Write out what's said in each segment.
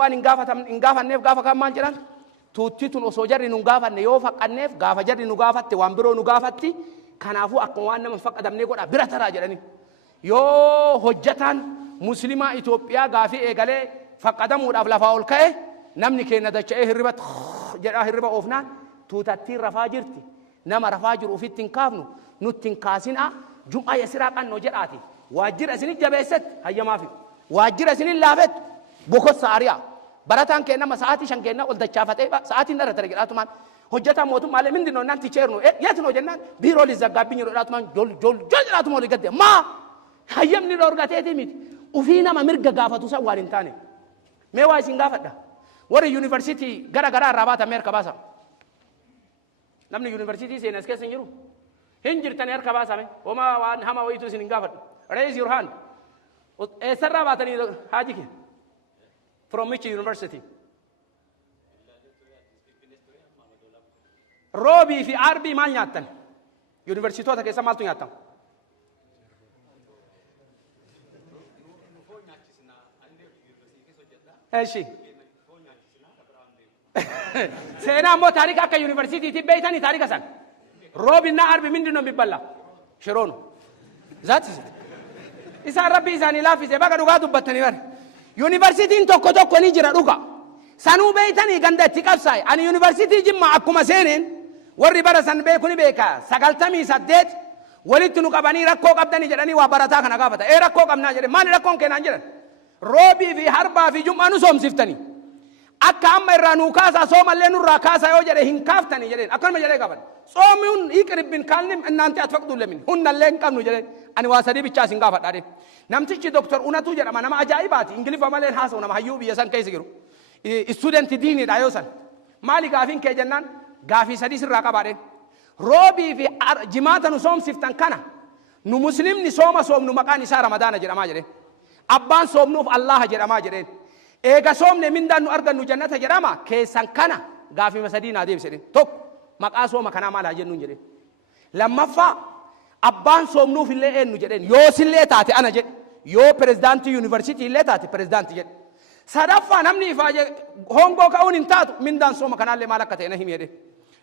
waan hin gaafanneef gaafa kan maal jedhan tuuttituun osoo jarri nu gaafanne yoo faqqanneef gaafa jarri nu gaafatte waan biroo nu gaafatti kanaafuu akkuma waan nama faqqadamnee godha bira taraa jedhani yoo hojjetaan muslimaa Itoophiyaa gaafii eegalee faqqadamuudhaaf lafaa ol ka'e namni keenya dacha'ee hirribatti jedhaa hirriba oofnaan tuutattiin rafaa jirti nama rafaa jiru ofitti hin kaafnu nutti hin kaasinaa jum'aa yasiraa qannoo jedhaati waajjira isinit jabeessetti hayyamaafi waajjira isinit laafetti bokossa ari'a barataan keenya nama sa'aatii 5 keenya ol dachaafatee sa'aatiin dara tare jedhaatumaan hojjetaa mootummaalee mindinoo naan ticheernu yeetnoo jennaan biiroo lizzaggaabbiin jedhu jedhaatumaan jol jedhaatuma olii gadde maa hayyamni dhoorgateeti miti ufii nama mirga gaafatu san waan hin taane mee waa isin gaafadha warri yuunivarsiitii gara garaa irraa baatan harka baasa namni yuunivarsiitii seenas keessa hin jiru hin jirtanii harka baasame homaa waan hama wayitu isin hin gaafadhu raise your hand eessarraa baatanii haaji kee from which university roobii fi arbii maal nyaattan yuunivarsiitoota keessa maaltu nyaattan eeshi seenaa ammoo taarika akka yuunivarsiitiitti beeytanii taarika san roobinna arbi mindinoo bibballa shiroonu zaati isaan rabbi isaanii laaffise baga dhugaa dubbattanii bare yuunivarsiitiin tokko ni jira dhuga sanuu beeytanii ganda itti qabsaa'e ani yuunivarsiitii Jimmaa akkuma seeneen warri bara san beeku ni beeka 98 walitti nu qabanii rakkoo qabdanii jedhanii waa barataa kana gaafata rakkoo qabnaa jedhe maali rakkoon keenaan jedhan roobii fi harbaa fi Jum'aa nu soomsiftanii akka amma irraa nuu kaasaa soomallee nurraa kaasaa yoo jedhe hin kaaftanii jedheen akkanuma jedhee qaban soomiun hiqribbin kaalnim innaanti atfaqdu lemin hunnallee hin qabnu jedheen ani waa sadii bichaas hin gaafadhaadhe namtichi doktor Unatuu jedhama nama ajaa'ibaati ingilifa malee haasa'u nama hayyuu biyya san keessa jiru studenti diiniidha yoo san maali gaafiin kee jennaan gaafii sadii sirraa qabaadheen roobii fi jimaata nu soomsiftan kana nu muslimni sooma soomnu maqaan isaa ramadaana jedhamaa jedheen abbaan soomnuuf allaha jedhamaa jedheen eega soomne mindaan nu argannu jannata jedhama keessan kana gaafii sadii naa deebiseen tokko maqaa sooma kanaa maal haa jennuun jedheen lammaffaa abbaan soomnuuf illee eenyu jedheen yoo sillee taate ana jedhe yoo pirezidaantii yuunivarsiitii illee taate pirezidaantii jedhe sadaffaa namni ifaa hongoo ka'uun hin taatu mindaan sooma kanaallee maal akka ta'e na himi jedhe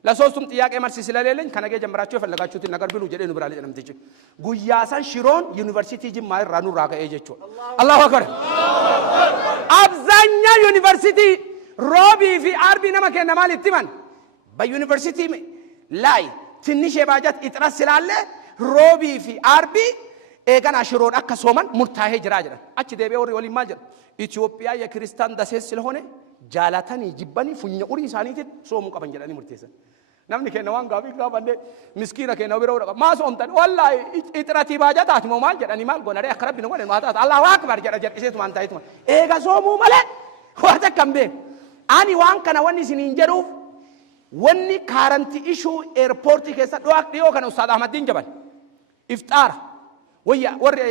ለሶስቱም ጥያቄ መልስ ስለሌለኝ ከነገ ጀምራችሁ የፈለጋችሁትን ነገር ብሉ ጀደኑ ብራለ ጀነምትች ጉያሳን ሽሮን ዩኒቨርሲቲ ጅማ ራኑ ራቀ እየቾ አላሁ አክበር አብዛኛው ዩኒቨርሲቲ ሮቢ ፊ አርቢ ነመከነ ማለት ይማን በዩኒቨርሲቲ ላይ ትንሽ የባጀት እጥረት ስላለ ሮቢ ፊ አርቢ ኤጋና ሽሮን አከሶማን ሙርታሄ ጅራጅራ አቺ ደቤ ወሪ ወሊ ማጀር ኢትዮጵያ የክርስቲያን ደሴት ስለሆነ ጃላታን ይጅባኒ ፉኛ ኡሪ ሳኒት ሶሙ ቀበን ጀላኒ ሙርቴሰን namni keenya waan gaafii gaafannee miskiina keenya biroo dhaqa maa soomtan wallahi ixiratii baajataati moo maal jedhanii maal goonadee akka rabbi nu godhe maa taata allahu akbar jedha jedhiseetu maan taa'ituma eega soomuu malee waan takka hin beeku ani waan kana wanni isiniin jedhuuf wanni kaarantii ishuu eerpoortii keessa dhiyoo kana ustaad Ahmadiin jaban ifxaara wayya warri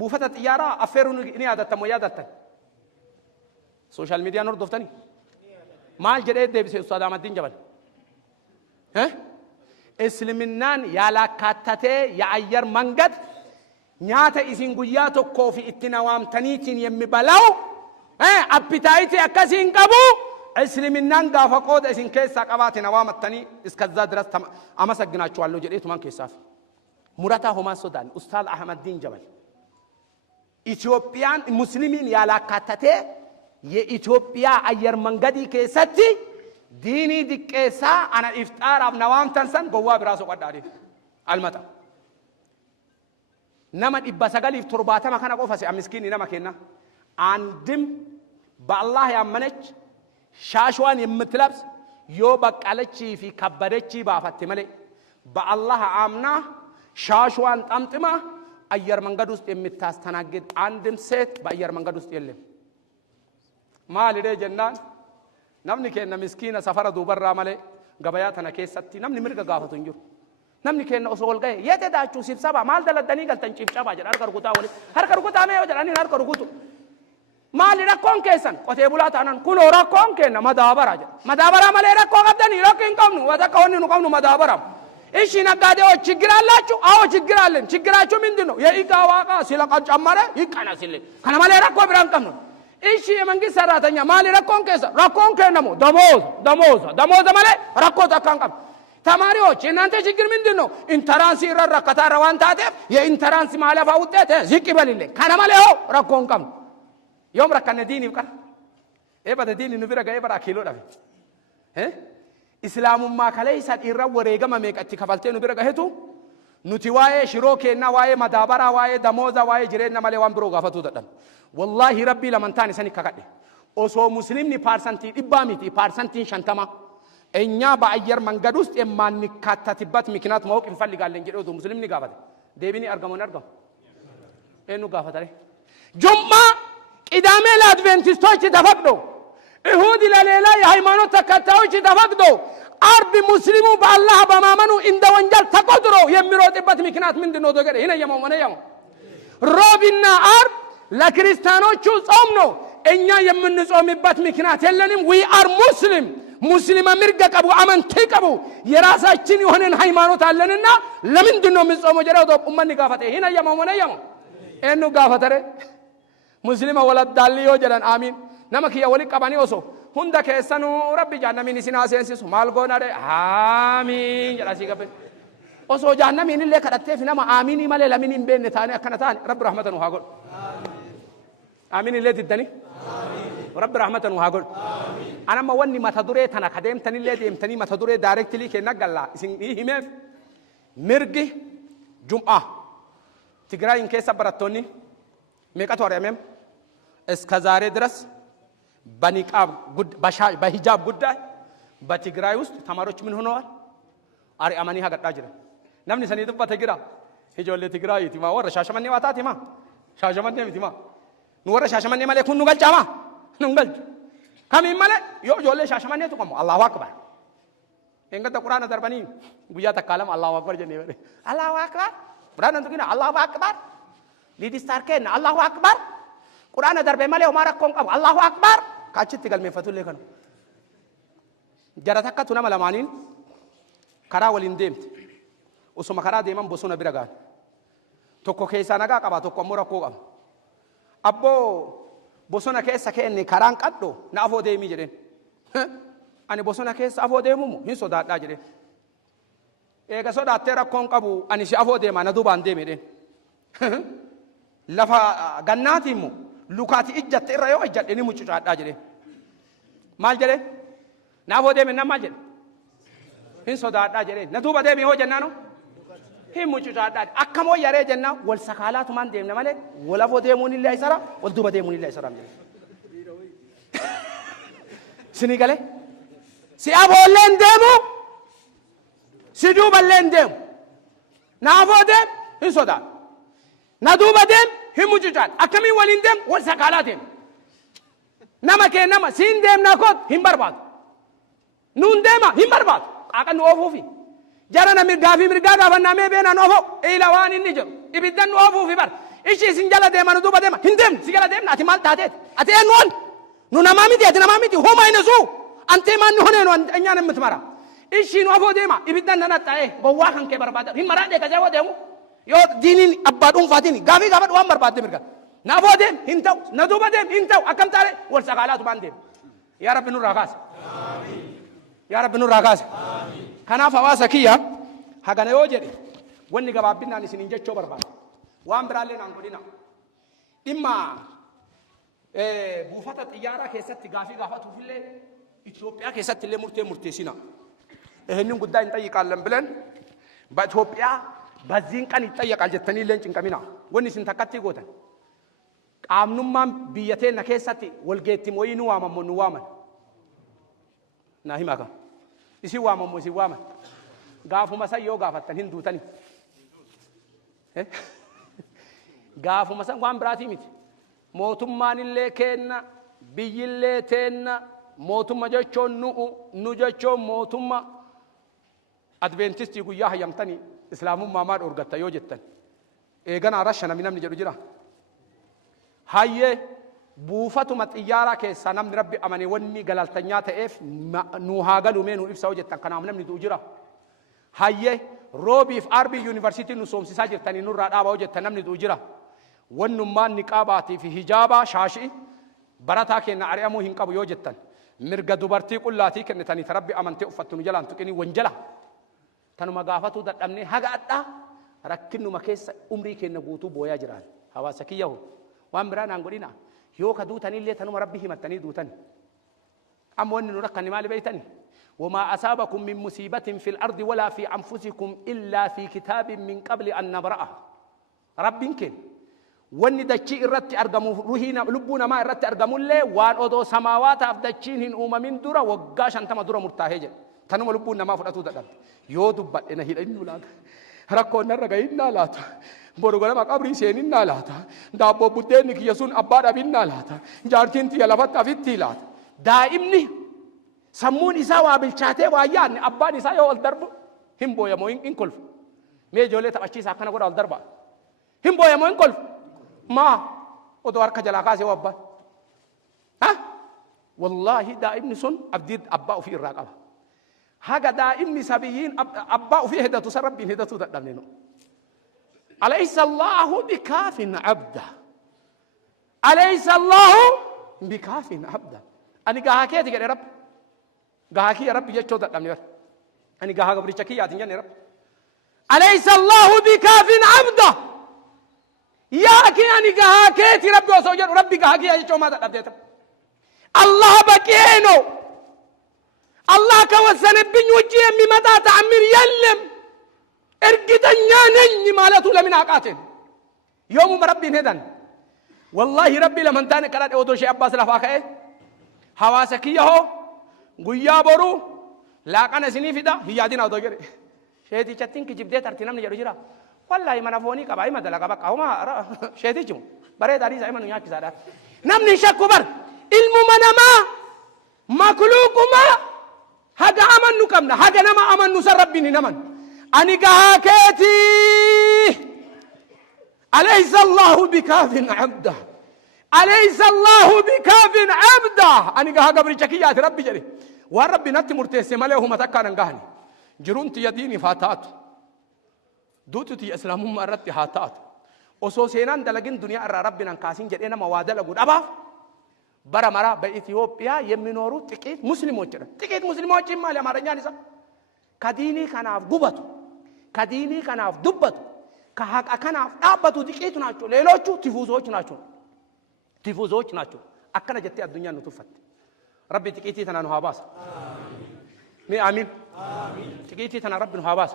buufata xiyyaaraa affeeruu ni yaadattan moo yaadattan sooshaal miidiyaan hordoftanii maal jedhee deebise ustaad Ahmadiin jaban እስልምናን ያላካተተ የአየር መንገድ ኛተ ኢሲን ጉያ ተኮፊ ኢትናዋምተኒቲን የሚበላው አፒታይት ያከሲን ቀቡ እስልምናን ጋፈቆደ ኢሲን ከሳ ቀባት ነዋመተኒ እስከዛ ድረስ አመሰግናችኋለሁ ጀዴቱ ማን ከሳፍ ሙራታ ሆማ ሱዳን ኡስታዝ አህመዲን ጀበል ኢትዮጵያን ሙስሊሚን ያላካተተ የኢትዮጵያ አየር መንገድ ከሰቲ ديني دكيسا أنا إفطار أب نوام تنسن قوة براسو قداري المتا نما إبساقل إفترباتا ما كان قوفاسي أمسكيني نما كينا عندم بالله يمنج شاشوان يمتلبس يو بقالتشي في كبرتشي بافت ملي بالله آمنا شاشوان تمتما أير منغدوست يمتاستناقد عندم سيت بأير منغدوست يلم ما لدي جنان namni keenya miskiina safara duubarraa malee gabayaa tana keessatti namni mirga gaafatu hin jiru namni keenya osoo wal ga'e yeete daachuu sibsaba maal daladdanii galtan ciibcabaa jedha harka rukutaa waliin harka rukutaa mee yoo jedhanii harka rukutu maali rakkoon keessan qotee bulaa ta'anan kunoo rakkoon keenya madaabaraa jedha madaabaraa malee rakkoo qabdanii rakkoo hin qabnu watakka wanni nu qabnu madaabaraa ishi naggaadee oo ችግር አላችሁ አዎ ችግር አለን ችግራችሁ ምንድን ነው የኢጋ ዋጋ ሲለቀን ጨመረ ይቀነስልን ከነ ማለ ረኮ ብራን ቀምኑ إيش من قصة راتنيا مالي ركون كيسا ركون كينامو دموز مالي ركو تكان كم تماري هو چنانت شكر من دينو انترانسي ركتا روان تاتف يا انترانسي مالا فاوتة زكي بالله كان مالي هو ركون كم يوم ركنا ديني بكر إيه بده ديني نبيرا جاي برا كيلو ده إسلام ما كليس إيرا وريجا ما ميك أتكفلتين نبيرا جاهتو نتواي شروكي نواي مدابرا واي دموزا واي جرينا مالي وان بروغا فتو تدم والله ربي لمن تاني سني كقدي أسو مسلم ني بارسنتي إبامي بارسنتي شنتما إنيا بعير من قدوس إما نكاتة تبات مكنات موك إنفعل قال لنجر أو مسلم نقابة ديبني أرقام إنه قافة ترى جمعة إدامة الأدفنتيستوش تفقدو إهودي لليلة يهيمانو تكتاوش تفقدو عرب مسلمو بالله بمامنو إن دوانجل تقدرو يميرو تبات مكنات من دنو دوغر هنا يمو من يمو روبنا عرب لكريستانو تشوز أمنو إنيا يمنس أمي بات مكنات يلنم we are مسلم مرقا كبو أمن تيكبو يراسا چيني هنن هايمانو تالننا لمن دنو مصومو جراو دوب أمان نقافته هنا يمو من يمو إنو قافته مسلم ولد داليو جلن آمين نمك يا ولي كباني وسو هندا كيسانو ربي جانا ميني سينا سينسيسو مالغو ناري آمين جلاسي كبين وسو جانا ميني اللي كدتف نما آميني مالي لمن بين نتاني أكنا تاني رب رحمة وهاقول آمين اللي تدني رب رحمة وهاقول أنا ما وني ما تدوري تنا خدم تاني اللي ديم تاني ما تدوري دايركتلي كنا قلا إسم إيه هم مرجي جمعة تقرأ إن كيس براتوني ميكاتوري أمم إسكازاري درس بنيكاب جود بشا بهجاب جودا بتقرأ يوست ثماروش من هنا أري أماني هاقت راجل نمني سنيدو بتقرأ هجولة تقرأ يتيما ورا شاشماني واتاتي ما شاشماني يتيما نورا شاشماني مالك كون نقول جاما نقول كمين مالك يو جولة شاشماني تقوم الله أكبر إنك تقرأنا درباني بيجا تكلم الله أكبر جنيه الله أكبر قرآن تقولنا الله أكبر ليدي ستاركين الله أكبر قرآن دربه مالك ومارك كون الله أكبر كاتشت تقول من فتول لكنو جراتك تونا ملامانين كرا وليندمت وسما كرا ديمان بوسونا بيرغان توكو كيسانا كابا توكو مورا كوغام أبو بوسونا كيسا كأني كران كاتو نافو ديمي جرين أنا بوسونا كيسا أفو ديمو هين سودا داجرين إيه كسودا ترى كون كابو أنا شي أفو ديما ندوبان ديمي رين لفا غناتي مو لوكاتي إجت إرايو إجت إني مچوچا داجرين مال جرين نافو ديمي نمال جرين هين سودا داجرين ندوبا ديمي هو جنانو هي مچوچا داج أكمو ياري جنا والسكالات مان ديم نمالي ولا فو ديموني اللي يسرا والدوبا ديموني اللي يسرا سنيغالي سي أبو لين ديمو سي دوبا لين ديم نافو ديم هين سودا ندوبا ديم هي مچوچا أكمي ولين ديم والسكالات ديم نما كي نما سين ديم ناكوت هم برباد نون ديما هم برباد أكن نوفو في جارانا مرغا فنامي بينا نوفو إلى وان النجر إبدان نوفو في بار إيشي سنجالا ديما ندوبا ديما هندم سيجالا ديما ناتي مال تاتيت أتي نون نونا ماميتي أتي نماميتي هما ينسو أنت ما نهنين أنيانا متمرا إيشي نوفو ديما إبدان ناتا بواخن كي برباد هم مراد كجاوا ديمو يو دينين أبادون فاتيني غافي وان برباد ديمرغا نافو ديم هنتو ندوبا ديم هنتو أكم تاري والسقالات بان ديم يا رب نور راكاس يا رب نور راكاس كنا فواسا كيا هغنا يوجري وني غبابنا نسين جچو برباد وان برالي نانغودينا إما بوفتا تيارا كيست غافي غافاتو فيله إثيوبيا كيست اللي مرتسينا هنين غدا انتي قالن بلن بإثيوبيا بزين كان يتيق الجتني لين چنكمينا وني سين تكاتي غوتن قامنمان بيتين كيستي والجيتي موي نوامن ناهي ماكا isi waama gaafuma san yoo gaafattan hin duutani gaafuma san waan biraatii miti mootummaan illee kenna biyyillee teenna mootumma jechoon nu jechoon mootumma adventistii guyyaa hayyamtanii islaamummaa maa dhorgatta yoo jettan eeganaa rasha namni jedhu jira hayyee buufatuma xiyyaara keessa namni rabbi amane wanni galaltanyaa ta'eef nu haa galuumee nu ibsa hojjettan kanaaf namni du'u jira hayyee roobiif arbii yuunivarsiitii nu soomsisaa jirtanii nurraa dhaabaa hojjettan namni du'u jira wannummaan niqaabaatii fi hijaabaa shaashii barataa keenya ari'amuu hin qabu yoo jettan mirga dubartii qullaatii kennitanii rabbi amantee uffattu nu jalaan tuqinii wanjala tanuma gaafatuu dadhabnee haga adhaa rakkinnuma keessa umrii keenya guutuu booyaa jiraan hawaasa kiyyahu waan biraa naan godhina yoo ka duutanillee tanuma rabbi himattanii duutani amma wanni nu rakkanni maali beeytani وما أصابكم من مصيبة في الأرض ولا في أنفسكم إلا في كتاب من قبل أن نبرأها رب يمكن واني دچي الرت ارغمو روحينا لبونا ما الرت ارغمو له وان اودو سماوات افدچين هن من دورا وغاش انت ما دورا مرتاهج تنم لبونا ما فدتو دد يو دبت انا هيدن لا ركو نرغينا لاتا بورغلا ما قبري سيننا لاتا دابو بودن كي يسون ابا دبنا لاتا جارتين تي لفت افيتي لاتا دائمني سمون إسا وابلشاته ويان أبان إسا يو الدرب هم بويا مو إن كل مي جولة تأشي ساكنا قول الدرب هم بويا مو إن كل ما ودوار كجلا كاسي وابا ها والله دائم سن أبديد أبا في الرقبة هذا دائم سبيين أبا في هدى تسرب بين هدى تدمنه أليس الله بكاف عبده أليس الله بكاف عبده أنا قاهكيتي يا رب قاهكي يا رب يجتو تدمني أنا قاها قبل شكي يا رب أليس الله بكاف عبده يا أكي أنا قاهكيتي ربي وسوجر ربي قاهكي يجتو ما تدمني الله بكينو الله كوسن بن وجه مما تعمر يلم ارقدنيا نني مالته لمن عقاتين يوم ربي ندن والله ربي لمن تاني كرات اودو شي عباس لفاخه حواسك يهو غيا برو لا كان سني فدا هي دين اودو جري شيتي چتين كي جبدي ترتينم ني جرا والله ما فوني كباي ما دلغا بقى هما شيتي جو بري داري زي ما نيا كزادا نمني شكبر علم منما مخلوقما هذا أمن نكمنا هذا نما أمن نسر ربنا نمن أني كهاكتي أليس الله بكاف عبده أليس الله بكاف عبده أني كها قبل شكيات ربي جري وربي نت مرتسم ماله ما تكان نجاني جرونت يديني فاتات دوتي إسلام ما رت هاتات وسوسينان دلقين دنيا ربنا كاسين جرينا مواد لقول أبا برا مرا بإثيوبيا يمنورو تكيت مسلمون جرا تكيت مسلمون جيم مالي أمارا نياني سا كديني كناف غبطو كديني كناف دبطو كهاك أكناف أبطو تكيتو ناتشو ليلوچو تفوزوچ ناتشو أكنا جتي الدنيا نتوفت ربي تكيتي تنا نهاباس مي آمين تكيتي تنا ربي نهاباس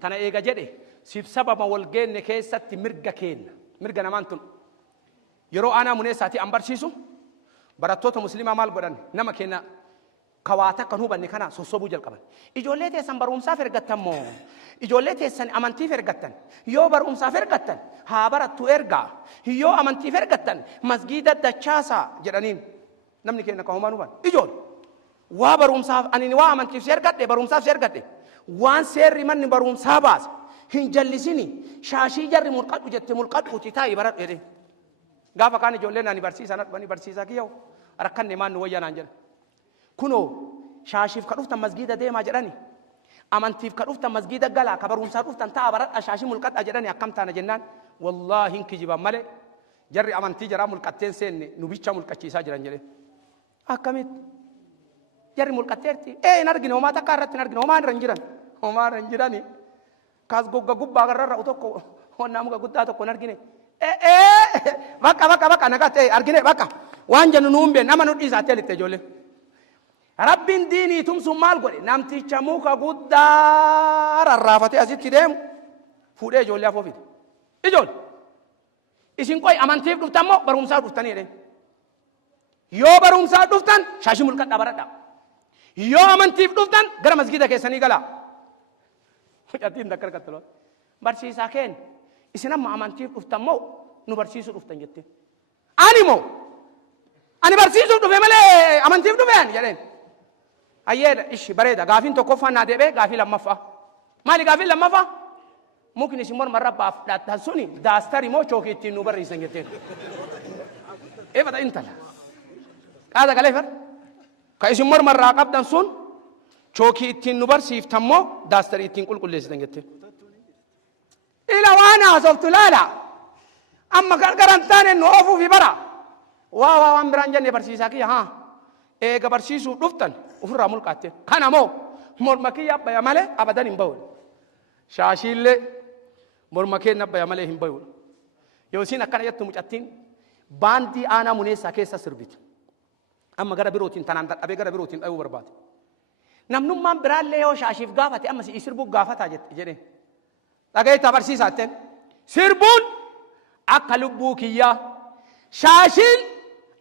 تنا إيجا جدي سيب سبب والجين نكيسة مرجع كين مرجع نمانتون يرو أنا منيساتي أمبرشيسو براتوتا مسلمة مال بدن نما كنا كواتا كانوا بني كنا سوسوبو جل كمان إجولة تيسان بروم سافر قتن مو إجولة تيسان أمانتي فر قتن يو بروم سافر قتن ها براتو إرجع يو أمانتي فر قتن مسجد الدشاسة جرانين نمني كنا كهومانو بن إجول وبروم ساف أني نوا أمانتي فر قتن بروم ساف فر قتن وان سير من بروم ساباس هنجلسيني شاشي جري مرقد وجت مرقد وتتاي برات إيه غافا كان جولة ناني برسيسا نات بني برسيسا كيو أركان نمان نويا نانجر كنو شاشيف كروفتا مسجد ده ما جراني أمانتيف كروفتا مسجد غلا كبروم ساروفتا تا برات أشاشي ملقات أجراني أكم تانا جنان والله إنك جبا ملء جري أمانتي جرا ملقاتين سن نبيشة ملقاتشيسا جران جري أكمت جري ملقاتيرتي إيه نرجع وما تكررت نرجع وما رنجراني كاس جوجا جوبا غرر أوتوكو هو نامو جودا توكو نرجع baka nakate argine baka wanja nunumbe nama nudi sateli tejole rabbin dini tum sumal gode namti chamuka gudda rarrafate asitti dem fude jole afofit ijol isin koy amantif duftamo barumsa duftani de yo barumsa duftan shashimul kadda barada yo amantif duftan gara masjida ke sani gala jatin dakar katlo barsi saken isinama amantif duftamo nu barsiisu dhuftan jette animo ani barsiisu dhufe male amantiif dhufeen jedheen ayyeedha ishi bareeda gaafin tokkoffaa naa deebee gaafii lammaffaa maali gaafii lammaffaa mukni isin mormarra baaf dhaattan suni daastari moo chookii ittiin nu barriisan jetteen eefata intala qaada galee far ka isin mormarraa qabdan sun chookii ittiin nu barsiiftan moo daastari ittiin qulqulleessitan jetteen ila waan haasoftu laala أما كرجران تاني نوفو في برا waan biraan jenne barsiisaa kiyya haa eega barsiisuu dhuftan ofirraa mulqaatte kana moo morma kiyya abbaya malee abadan hin bahu shaashiillee morma kee abbaya malee hin bahu yoo isin akkana jettu mucattiin baandii aanaa muneessaa keessa sirbiti amma gara birootiin tanaan dadhabee gara birootiin dhayuu barbaade namnummaan biraallee yoo shaashiif gaafate amma si sirbuuf gaafataa jedheen dhagayeetta barsiisaatteen sirbuun akka lubbuu kiyyaa shaashiin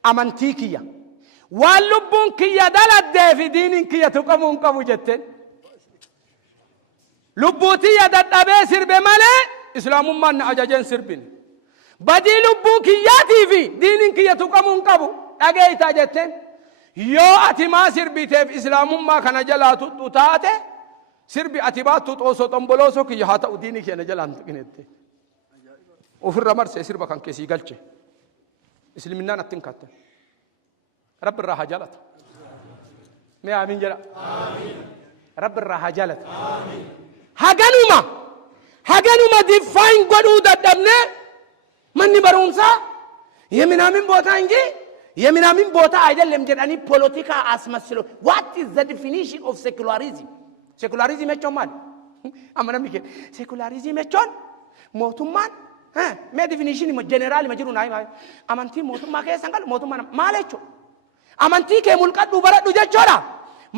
amantii kiyya waan lubbuun kiyya daladdee fi diiniin kiyya tuqamuu hin qabu jetteen lubbuu tiyya dadhabee sirbe malee islaamummaan na ajajeen sirbin badii lubbuu kiyyaatii fi diiniin kiyya tuqamuu hin qabu dhageeytaa jetteen yoo ati maa sirbiteef islaamummaa kana jalaa tuttu taate sirbi ati baattu xoosoo xomboloosoo kiyya haa ta'u diinii keenya jalaan tuqinette ofirra marsee sirba kan keessii galche isliminaan attin katte rabbi irraa haa jaalatu mee amiin jedha rabbi irraa haa jaalatu haganuma diffaayin godhuu dadhabne manni barumsaa የምናምን ቦታ እንጂ የምናምን ቦታ አይደለም ጀዳኒ ፖለቲካ አስመስሎ what is the definition of secularism secularism መቾማል አመና ሚከ secularism መቾን ሞቱማን me definition mo general majiru nay amanti motumma ke sangal motumma malecho amanti ke mulqaddu baradu jechoda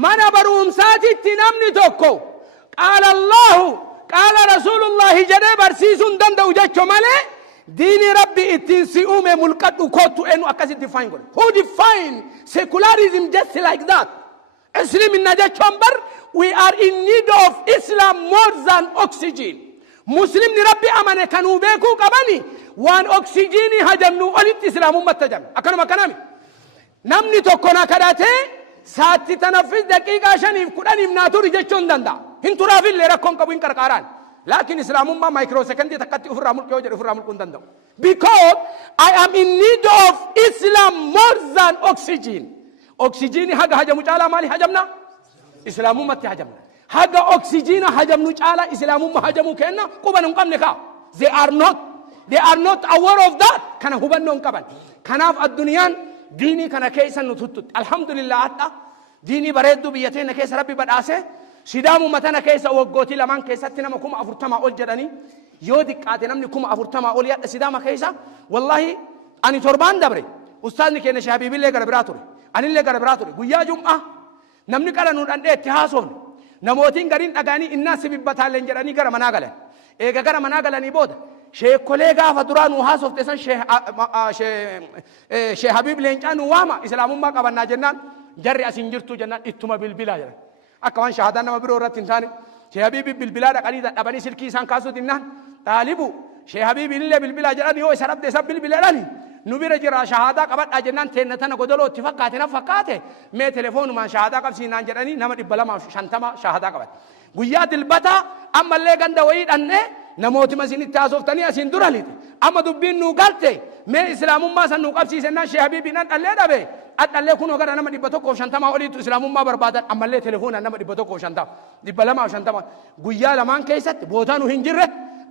mana barumsati tinamni tokko qala allah qala rasulullah jade barsisun dandau jecho male dini rabbi itinsiume mulqaddu kotu enu akasi define god who define secularism just like that islam in najambar we are in need of islam more than oxygen مسلم ربي أمانة كانوا بيكو كباني وان أكسجيني هجمنو أوليت إسلام متجم أكنو مكانامي نمني توكونا كداتي ساتي تنفذ دقيقة عشان يفكرني مناتو رجعون دندا هنتو رافيل ليركون كابوين كركاران لكن إسلام ما مايكرو سكندي تكتي أفرامل كيوجر أفرامل كوندندو because I am in need of Islam more than oxygen أكسجيني هجا هجمو تعالى مالي هجمنا إسلام متى هجمنا haga oxygen hajamnu chala islamumma hajamu kenna qubanun qabne ka they are not aware of that kana hubannon qaban kanaf ad-dunyan dini kana kaysan nutut alhamdulillah atta dini bareedu biyatena kaysa rabbi badase sidamu matana kaysa wogoti laman kaysatti nama kuma afurtama ol jedani yodi qaate namni kuma afurtama ol yadda sidama kaysa wallahi ani torban dabre ustadni kene shahabibille garabirature anille garabirature guyya jum'a namni qalanu dande ittihaason namotiin garin dhagaani inna sibibbataaleen jedhanii gara manaa galan eega gara manaa galanii booda sheekolee gaafa duraan nu haasofte san shee habib leencaa nu waama islaamummaa qabannaa jennaan jarri asin jirtu jennaan ittuma bilbilaa jedhan akka waan shahaadaan nama biroo irratti hin taane shee habibi bilbilaa dhaqanii dadhabanii silkii isaan kaasuu dinnaan taalibu shee habibi illee bilbilaa jedhan yoo isa dhabde isa bilbileedhani nu bira jira shahaadaa qabadhaa jennaan teenna tana godoloo itti fakkaate na fakkaate mee telefoonumaan shahaadaa qabsiinaan jedhanii nama 250 shahaadaa qabat guyyaa dilbataa ammallee ganda wayii dhanne namootuma isinitti haasoftanii asiin dura lite amma dubbiin nu galte mee islaamummaa san nu qabsiisennaan shee habiibiin dhallee dhabe adhallee kunoo gara nama 150 oliitu islaamummaa barbaadan ammallee telefoonaan nama 150 250 guyyaa lamaan keessatti bootaa nu hin jirre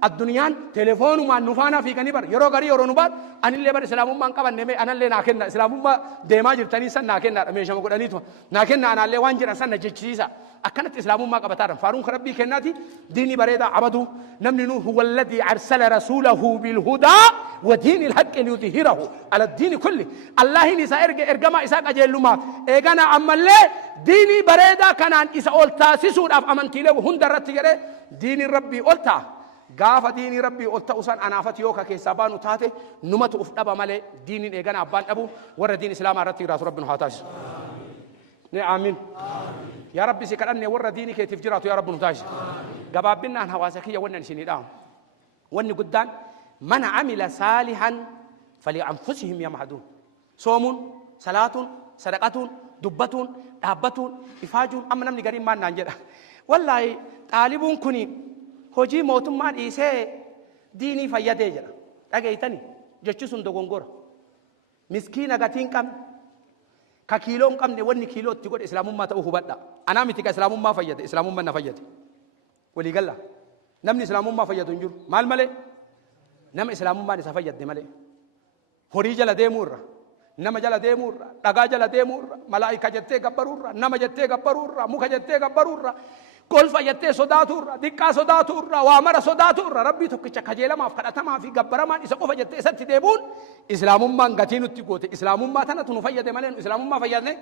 الدنيا تلفون ما نفانا في كنيبر يرو غري يرو نبات أن اللي بر إسلام ما نقبل نمي أنا اللي ناكنا إسلام ما دماج التاني سن ناكنا ميشا ما قلنا نيتوا ناكنا أنا اللي وانجر سن نجتشيسا أكنت إسلام ما قبتارم فارون خربي كناتي ديني بريدا عبدو نمنو هو الذي أرسل رسوله بالهدى ودين الحق ليظهره على الدين كله الله نسا إرجما إساق أجلما إجانا أمله ديني بريدا كنان إسا أولتا سيسود أف أمانتي له هندرت جري دين ربي أولتا gaafa diini rabbii ol ta'usan anaafati yoo ka keessaa baanu taate numatu uf dhaba malee diiniin eegana abbaan dhabu warra diin islaamaa irratti jiraatu rabbi nu haa taasisu ne amiin yaa rabbi si kadhanne warra diini keetiif jiraatu yaa rabbi nu taasisu gabaabbinaan hawaasa kiyya wannan isinii dhaamu wanni guddaan mana amila saalihan falianfusihim yamhaduun soomuun salaatuun sadaqatuun dubbatuun dhaabbatuun ifaajuun amma namni gariin maan naan jedha wallaahi xaalibuun kuni hojii mootummaan dhiisee diinii fayyadee jira dhageeytani jechi sun dogongora miskiina gatiin qabne ka kiiloo hin qabne wanni kiiloo itti godhe islaamummaa ta'uu hubadha anaa miti ka islaamummaa fayyade islaamummaan na fayyade walii galla namni islaamummaa fayyadu hin jiru maal malee nama islaamummaan isa fayyadde malee horii jala deemuu irra nama jala deemurra dhagaa jala deemurra malaa'ika jettee gabbarurra nama jettee gabbarurra muka jettee gabbarurra kolfa jettee sodaaturra diqqaa sodaaturra waa mara sodaaturra rabbii tokkicha kajeelamaaf kadhatamaa fi gabbaramaan isa qofa jettee isatti deebuun islaamummaan gatii nutti goote islaamummaa tanatu nu fayyade malee nu islaamummaa fayyadne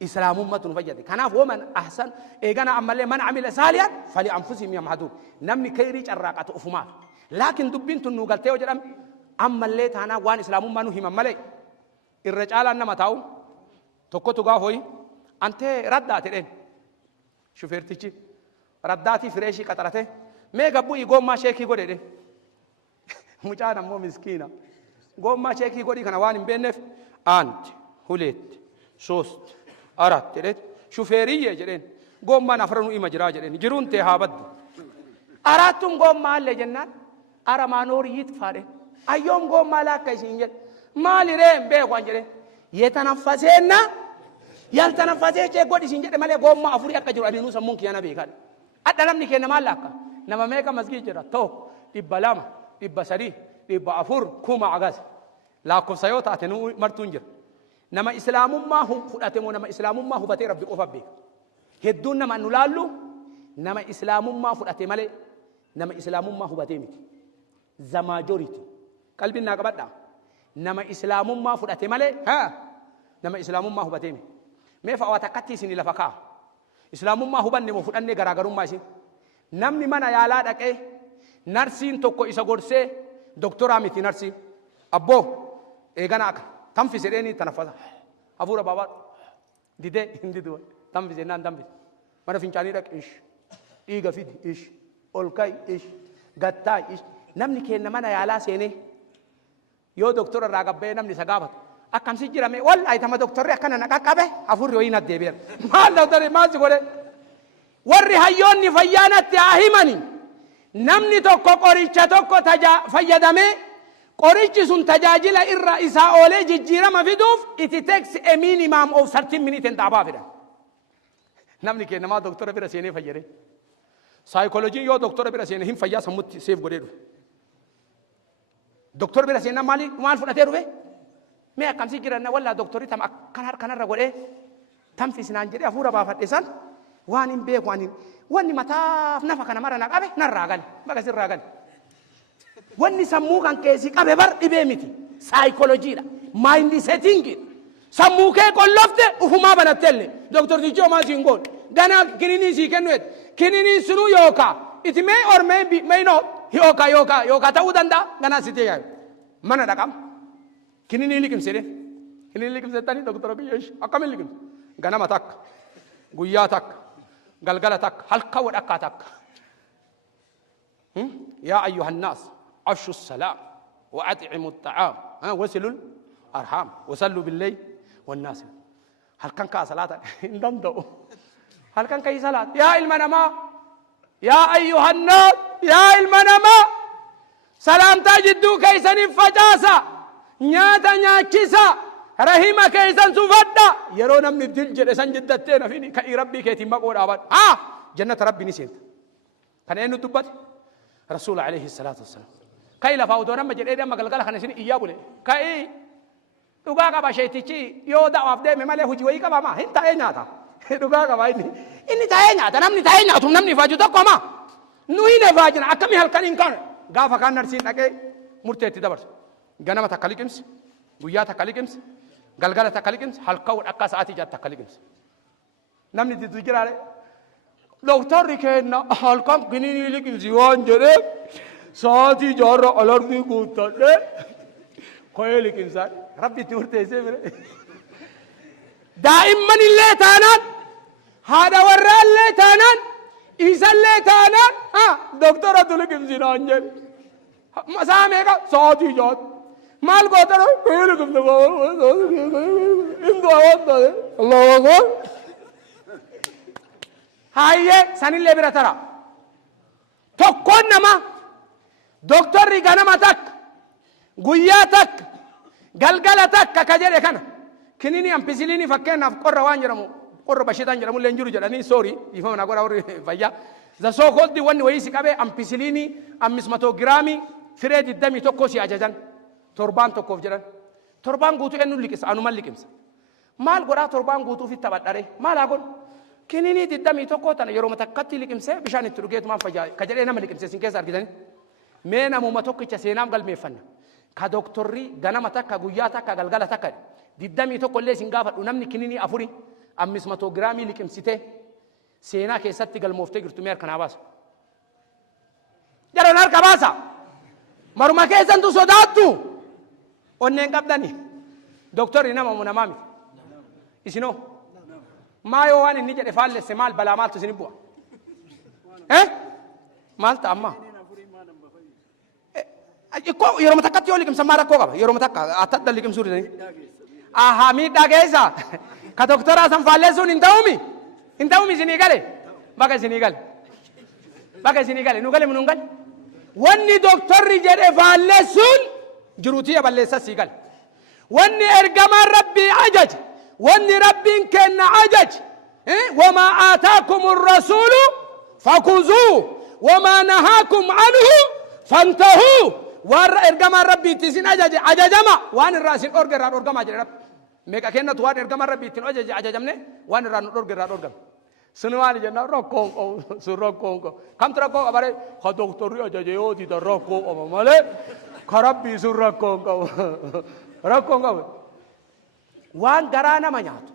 islaamummaatu nu fayyade kanaaf woman ahsan eegana ammallee man amila saalihan fali anfusihim yamhadun namni khayrii carraaqatu ufumaaf laakin dubbiin tun nu galtee jedham ammallee taanaa waan islaamummaa nu himan malee irra caalaan nama taa'u tokkotu gaafooyi antee raddaate dheen shufeertichi raddaatii fireeshii qaxarate mee gabbuu goommaa sheekii godhe dheen mucaan ammoo miskiina goommaa sheekii godhii kana waan hin beekneef aanti huleetti soosti arat jedhe shufeeriyyee jedheen goommaan afranuu ima jiraa jedheen jiruun tee haa baddu araattuun goommaa allee jennaan aramaa nooriyyiit faadhe ayyoom goommaa laakka isiin jedhe maali reen beekwaan jedheen yeetanaffaseenna yaltanaffasee chee godhi isiin jedhe malee goommaa afurii akka jiru adiinuu sammuun kiyyana beekan adda namni kenna maal laakka nama meeqa masgii jira tokko 200 300 400 kuma agas laakofsa yoo taate nuu martuun jira nama islaamummaa fudhate moo nama islaamummaa hubatee rabbi qofa beeka hedduun nama nu laallu nama islaamummaa fudhate malee nama islaamummaa hubatee miti the majority qalbiin naa qabadha nama islaamummaa fudhate malee nama islaamummaa hubatee miti mee fa'aa takkatti isin lafa kaa islaamummaa hubanne moo fudhanne garaagarummaa isin namni mana yaalaa dhaqee narsiin tokko isa gorsee doktoraa miti narsii abboo eegana akka tanfise dheeni tanaffasa hafuura baabaa didee hin didu tanfise naan tanfise mana fincaanii dhaqe ish dhiiga fidi ish ol ka'i ish gattaa ish namni kenna mana yaalaa seenee yoo doktora irraa gabbee namni isa gaafatu akkamsi jirame wallahi tama doktorri akkana na qaqqabe hafuurri ho'iin addeebi'eera maal doktorri maal si godhe warri hayyoonni fayyaanatti haa himani namni tokko qoricha tokko fayyadamee qorichi sun tajaajila irra isaa oolee jijjiirama fiduuf it takes a minimum of 13 minutes dhaabaa fidan namni kennamaa doktora bira seenee fayyade saayikolojiin yoo doktora bira seenee hin fayyaa sammutti seef godhee dhufe doktora bira seenaa maal fudhatee dhufe mee akkamsi jiranna wallaa doktorri tam akkan harkanarra godhee tanfisinaan jedhee hafuura baafadhe san waan hin beeku wanni mataaf nafa kana mara na qabe narraa gale baga sirraa gale wanni sammuu kan keessi qabe bar dhibee miti saayikolojiidha maayindi seetingi sammuu kee qollofte ufumaa banattelle doktor Dichoo maal siin goon gana kininii sii kennu kininii sunuu yookaa it may or may not yookaa ta'uu danda'a ganaa sitee yaayu mana dhaqam kininii liqimsine kininii liqimsettanii doktora biyyeesh akkamiin liqimse ganama takka guyyaa takka galgala takka halka wadhakkaa takka yaa ayyuhan naas عشوا السلام وأطعموا الطعام وصلوا الأرحام وصلوا بالليل والناس هل كان كصلاة ندمدو هل كان كي صلاة يا المنما يا أيها الناس يا المنما سلام تجدوا كيسن فجاسا نياتا نياكسا رحمة كيسن سفدا يرون من الدلجل سنجدتين فيني كي ربي كيتي مقود آباد جنة ربي نسيت كان إنه دبت رسول عليه الصلاة والسلام كاي لا فاودونا ما جدي ما قال خنا سن إيابله كاي دوغا كبا شيتيشي يو دا أفدى ممالي هجوي كبا ما هين تاي ناتا دوغا كبا إني تاي ناتا نمني تاي ناتو نمني فاجو تكو ما نوين فاجنا أكمل هالكلين كان غافا كان نرسين أكيد مرتدي دبر جنما تكاليكمس ويا تكاليكمس قلقلة تكاليكمس هالكون أكاس آتي جات تكاليكمس نمني تدوجرالي دكتور ركنا هالكم كنيني لكن زيوان جرب ساتي جارة ألارمي قوتة كوي لكن سات ربي تورته سيفر دائما اللي تانان هذا ورا اللي تانان إيسا اللي تانان دكتور أدولي كم زينان جرب مسامعك ساتي جات مال قدر كوي لكم تبغى إندو أوضة الله أكبر هاي سنين اللي برا تكون نما دكتور رجانا ما تك قوياتك قلقلتك كجري كنا كنيني أم بيسيليني فكنا في قرة وانجرمو قرة بشيطان جرمو لينجرو جراني سوري يفهمنا قرة وري فيا the so called the one ويسي كابي أم بيسيليني أم مسماتو جرامي فريد الدمي تكوسي أجازان توربان تكوف جران torbaan guutuu eenyu liqimsa anuman liqimsa maal godhaa torbaan guutuu fi taphadhare maal haa godhu kinini diddamii tokko tana yeroo matakkatti liqimsee bishaan itti dhugeetu maan fayyaa ka jedhee nama liqimsee sin keessa argitanii mee namuma tokkicha seenaam galmeeffanna ka doktorri ganama takka guyyaa takka galgala takka diddamii tokko illee sin gaafadhu namni kinini afuri 500 giraamii liqimsitee seenaa keessatti galmooftee jirtu mee harkanaa baasa jaran harka baasa maruma keessantu sodaattu onneen qabdani doktorri nama namaa miti isinoo maayo waan inni jedhe faallesse maal balaa maaltu isin bu'a maal ta'amma yeroo matakkatti yoo liqimsan maa rakkoo qaba yeroo matakka attadda liqimsuu didanii aha miidhaa keessa ka doktoraa san faalleessuun hin ta'umi isinii gale baga isinii gale nu gale mun gale wanni doktorri jedhe faalleessuun jiruutiya balleessa sii gale wanni ergamaan rabbii ajaj wanni rabbiin kenna ajaj wama aataakum الرسول فخذوه وما نهاكم عنه فانتهوا ergamaan rabbii isin ajaje ajajama waan irraa isin dhorge irraa dhorgamaa jedhe rabbi meeqa kennatu waan ergamaan rabbii ittiin ajaje ajajamne waan irraa nu dhorge irraa dhorgame sun waan jenna rakkoon qabu sun rakkoon qabu kamtu rakkoo qabare ka doktorri ajaje yoo dida rakkoo qaba malee ka rabbii sun rakkoon qabu waan garaa nama nyaatu